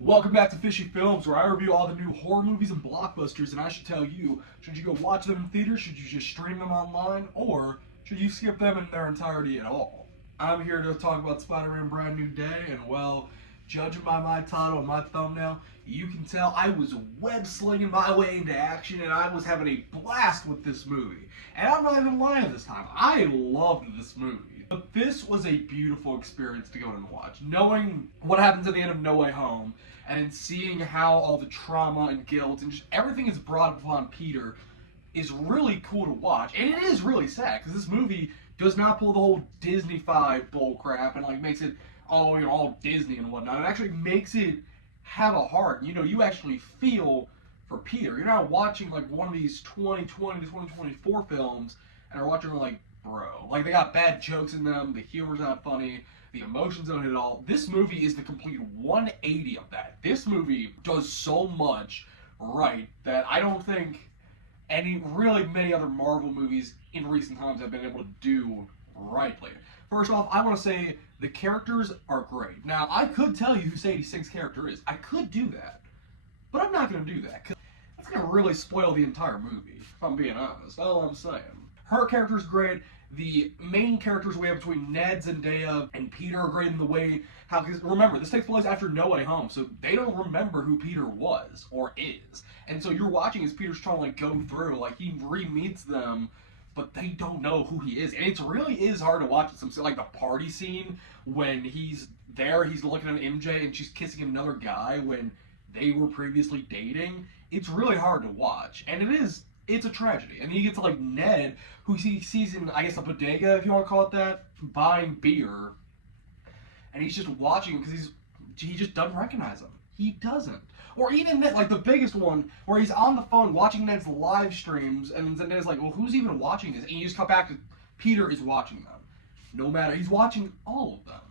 Welcome back to Fishy Films, where I review all the new horror movies and blockbusters, and I should tell you, should you go watch them in theaters, should you just stream them online, or should you skip them in their entirety at all? I'm here to talk about Spider-Man Brand New Day, and well, judging by my title and my thumbnail, you can tell I was web-slinging my way into action, and I was having a blast with this movie. And I'm not even lying this time, I loved this movie. But this was a beautiful experience to go and watch. Knowing what happens at the end of No Way Home, and seeing how all the trauma and guilt and just everything is brought upon Peter is really cool to watch. And it is really sad, because this movie does not pull the whole Disney-fied bullcrap and like makes it all Disney and whatnot. It actually makes it have a heart. You actually feel for Peter. You're not watching like one of these 2020 to 2024 films and are watching like, bro, like they got bad jokes in them, the humor's not funny, the emotions don't hit it all. This movie is the complete 180 of that. This movie does so much right that I don't think many other Marvel movies in recent times have been able to do rightly. First off, I want to say the characters are great. Now, I could tell you who Sadie Sink's character is. I could do that. But I'm not going to do that, because that's going to really spoil the entire movie, if I'm being honest. That's all I'm saying. Her character's great. The main characters we have between Ned, Zendaya, and Peter are great in the way how, because remember, this takes place after No Way Home, so they don't remember who Peter was or is. And so you're watching as Peter's trying to like go through, like he re-meets them, but they don't know who he is. And it really is hard to watch some, like the party scene when he's there, he's looking at MJ and she's kissing another guy when they were previously dating. It's really hard to watch, and it's a tragedy. And he gets to like Ned, who he sees in, I guess, a bodega, if you want to call it that, buying beer. And he's just watching him because he just doesn't recognize him. He doesn't. Or even Ned, like the biggest one, where he's on the phone watching Ned's live streams, and then Ned's like, well, who's even watching this? And you just come back to Peter is watching them. No matter, he's watching all of them.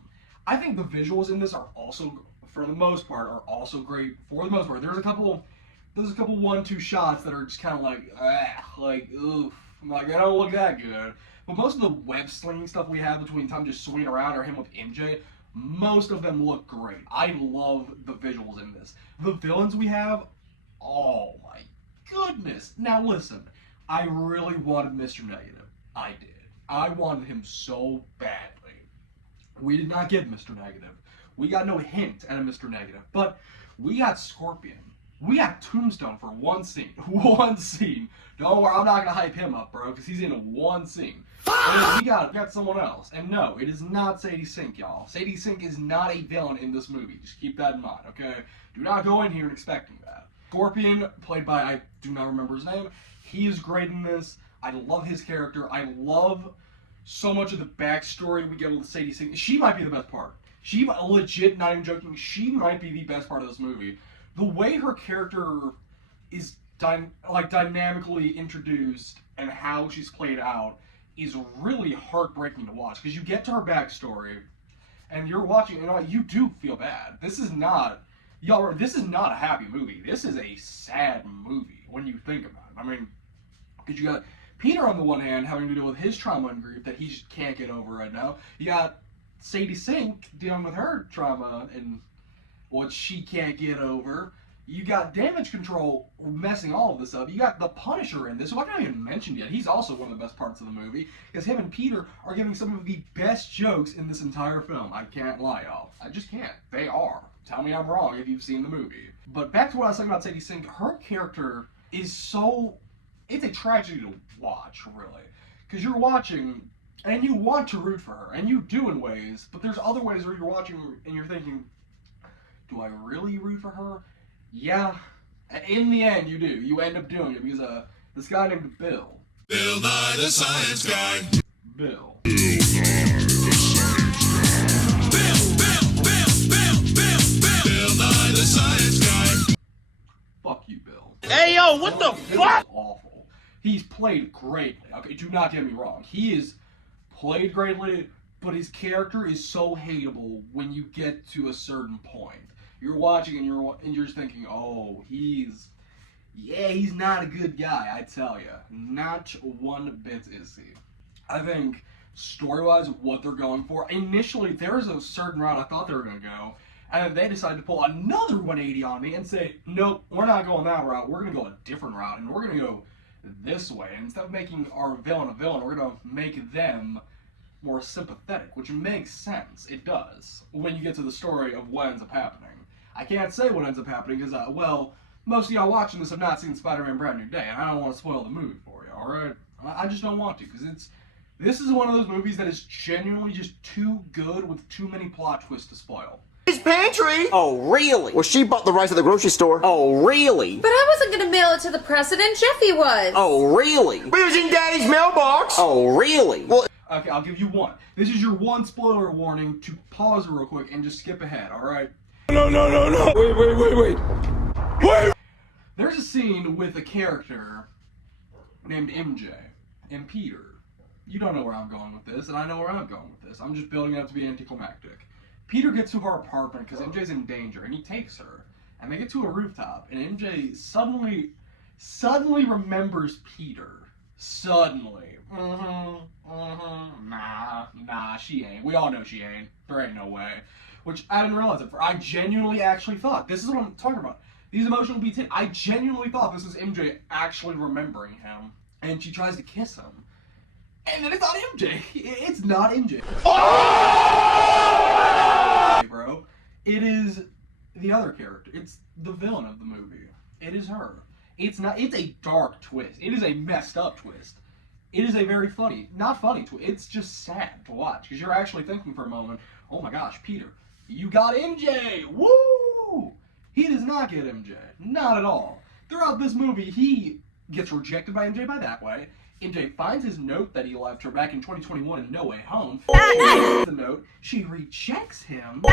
I think the visuals in this are also, for the most part, are also great. For the most part, there's a couple 1-2 shots that are just kind of like oof. Like, they don't look that good. But most of the web slinging stuff we have between Tom just swinging around or him with MJ, most of them look great. I love the visuals in this. The villains we have, oh my goodness. Now listen, I really wanted Mr. Negative. I did. I wanted him so badly. We did not get Mr. Negative. We got no hint at a Mr. Negative. But we got Scorpion. We got Tombstone for one scene. One scene. Don't worry, I'm not gonna hype him up, bro, because he's in one scene. We got someone else. And no, it is not Sadie Sink, y'all. Sadie Sink is not a villain in this movie. Just keep that in mind, okay? Do not go in here and expecting that. Scorpion, played by, I do not remember his name. He is great in this. I love his character. I love so much of the backstory we get with Sadie Sink. She might be the best part. She, legit, not even joking, she might be the best part of this movie. The way her character is dynamically introduced and how she's played out is really heartbreaking to watch, because you get to her backstory and you're watching and you do feel bad. This is not a happy movie. This is a sad movie when you think about it. I mean, because you got Peter on the one hand having to deal with his trauma and grief that he just can't get over right now. You got Sadie Sink dealing with her trauma and what she can't get over. You got Damage Control messing all of this up. You got the Punisher in this, who I haven't even mentioned yet. He's also one of the best parts of the movie, because him and Peter are giving some of the best jokes in this entire film. I can't lie, y'all. I just can't. They are. Tell me I'm wrong if you've seen the movie. But back to what I was talking about Sadie Sink, her character is it's a tragedy to watch, really. Because you're watching, and you want to root for her, and you do in ways, but there's other ways where you're watching and you're thinking, do I really root for her? Yeah. In the end, you do. You end up doing it because this guy named Bill. Bill Nye the Science Guy. Bill. Bill Nye the Science Guy. Bill Nye the Science Guy. Fuck you, Bill. Hey, yo, what the fuck? Awful. He's played greatly. Okay, do not get me wrong. He is played greatly, but his character is so hateable when you get to a certain point. You're watching and you're just thinking, oh, he's not a good guy, I tell you. Not one bit is he. I think, story-wise, what they're going for, initially, there was a certain route I thought they were going to go, And then they decided to pull another 180 on me and say, nope, we're not going that route. We're going to go a different route, and we're going to go this way. And instead of making our villain a villain, we're going to make them more sympathetic, which makes sense. It does, when you get to the story of what ends up happening. I can't say what ends up happening because, well, most of y'all watching this have not seen Spider-Man Brand New Day, and I don't want to spoil the movie for you, alright? I just don't want to, because this is one of those movies that is genuinely just too good with too many plot twists to spoil. His pantry? Oh, really? Well, she bought the rice at the grocery store. Oh, really? But I wasn't gonna mail it to the president. Jeffy was. Oh, really? But it was in Daddy's mailbox. Oh, really? Well, Okay, I'll give you one. This is your one spoiler warning to pause real quick and just skip ahead, alright? No. Wait. There's a scene with a character named MJ and Peter. You don't know where I'm going with this, and I know where I'm going with this. I'm just building it up to be anticlimactic. Peter gets to her apartment because MJ's in danger, and he takes her. And they get to a rooftop, and MJ suddenly remembers Peter. Suddenly. Nah, she ain't. We all know she ain't. There ain't no way. Which I didn't realize it. I genuinely actually thought, this is what I'm talking about. These emotional beats hit. I genuinely thought this was MJ actually remembering him. And she tries to kiss him. And then it's not MJ. It's not MJ. Bro. It is the other character. It's the villain of the movie. It is her. It's a dark twist. It is a messed up twist. It is a very not funny twist. It's just sad to watch. Because you're actually thinking for a moment, oh my gosh, Peter, you got MJ! Woo! He does not get MJ. Not at all. Throughout this movie, he gets rejected by MJ by that way. MJ finds his note that he left her back in 2021 in No Way Home. The note, she rejects him,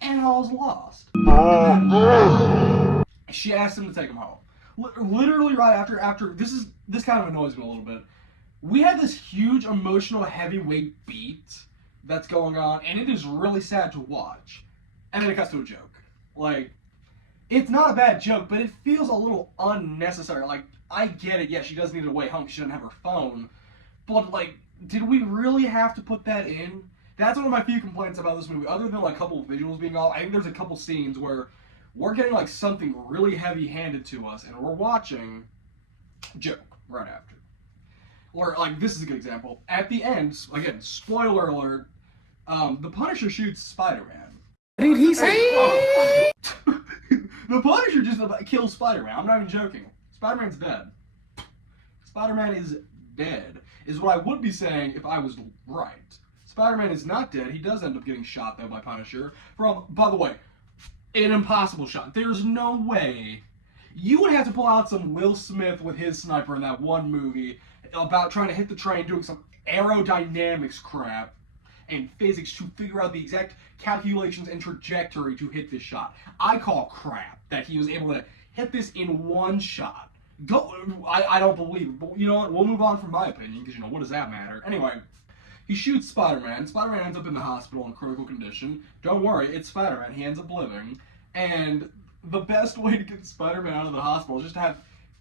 and all's lost. She asks him to take him home. Literally right after this kind of annoys me a little bit. We have this huge emotional heavyweight beat that's going on, and it is really sad to watch. And then it cuts to a joke. Like, it's not a bad joke, but it feels a little unnecessary. Like, I get it, yeah, she does need a way home because she doesn't have her phone. But, like, did we really have to put that in? That's one of my few complaints about this movie. Other than, like, a couple of visuals being off, I think there's a couple scenes where we're getting, like, something really heavy handed to us, and we're watching joke right after. Or, like, this is a good example. At the end, again, spoiler alert, the Punisher shoots Spider-Man. What did he say? The Punisher just kills Spider-Man. I'm not even joking. Spider-Man's dead. Spider-Man is dead, is what I would be saying if I was right. Spider-Man is not dead. He does end up getting shot, though, by Punisher. From, by the way, an impossible shot. There's no way. You would have to pull out some Will Smith with his sniper in that one movie about trying to hit the train, doing some aerodynamics crap and physics to figure out the exact calculations and trajectory to hit this shot. I call crap that he was able to hit this in one shot. I don't believe it, but you know what? We'll move on from my opinion, because, you know, what does that matter? Anyway, he shoots Spider-Man. Spider-Man ends up in the hospital in critical condition. Don't worry, it's Spider-Man. He ends up living. And the best way to get Spider-Man out of the hospital is just to have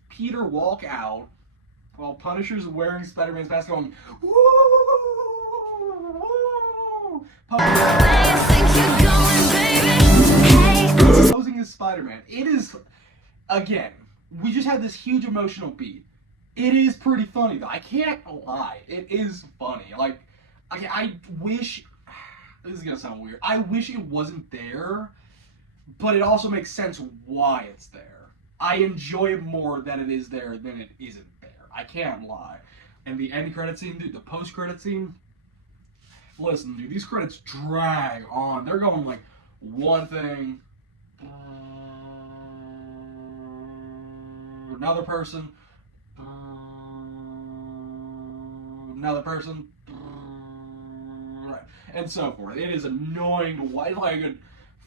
Peter walk out while Punisher's wearing Spider-Man's mask going, woo! Posing as Spider-Man. It is, again, we just had this huge emotional beat. It is pretty funny, though. I can't lie. It is funny. Like, I wish, this is gonna sound weird, I wish it wasn't there, but it also makes sense why it's there. I enjoy it more that it is there than it isn't there. I can't lie. And the end credit scene, dude, the post credit scene, listen, dude, these credits drag on. They're going like one thing, another person, another person, right, and so forth. It is annoying to watch, like a good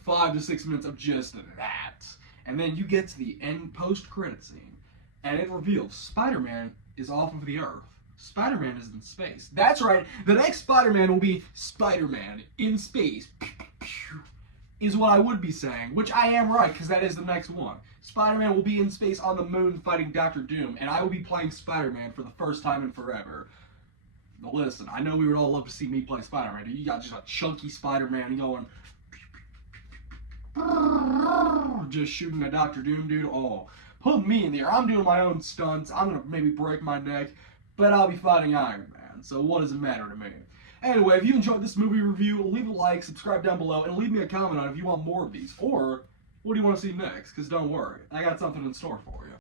5 to 6 minutes of just that. And then you get to the end post-credit scene, and it reveals Spider-Man is off of the Earth. Spider-Man is in space. That's right, the next Spider-Man will be Spider-Man in space, is what I would be saying, which I am right, because that is the next one. Spider-Man will be in space on the moon fighting Dr. Doom, and I will be playing Spider-Man for the first time in forever. Now listen, I know we would all love to see me play Spider-Man. You got just a chunky Spider-Man going, just shooting a Dr. Doom dude. Oh, put me in there. I'm doing my own stunts. I'm gonna maybe break my neck, but I'll be fighting Iron Man. So what does it matter to me? Anyway, if you enjoyed this movie review, leave a like, subscribe down below, and leave me a comment on if you want more of these, or what do you want to see next? Because don't worry, I got something in store for you.